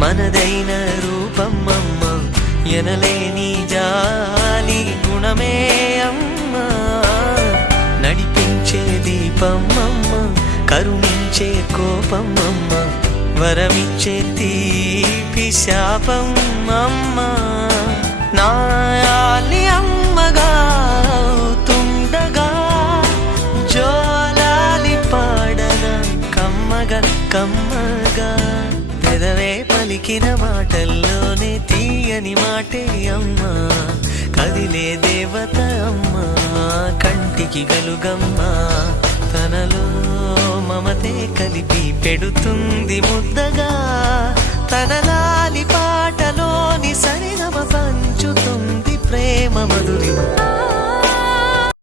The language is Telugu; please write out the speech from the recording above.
మనదైన రూపమ్మమ్మ, ఎనలేని జాలి గుణమే అమ్మ. నడిపించే దీపమ్మమ్మ, కరుణించే కోపమ్మమ్మ, వరమిచ్చే తీపి శాపమ్మమ్మ. నాయాలి అమ్మగా అవుతుండగా జోలాలి పాడన కమ్మగా కమ్మగా. పెదవే పలికిన మాటల్లోనే తీయని మాటే అమ్మ, కదిలే దేవత అమ్మ, కంటికి గలుగమ్మ. తనలో మమతే కలిపి పెడుతుంది ముద్దగా, తన లాలి పాటలోని సరిగమ పంచుతుంది ప్రేమ మధురిమ.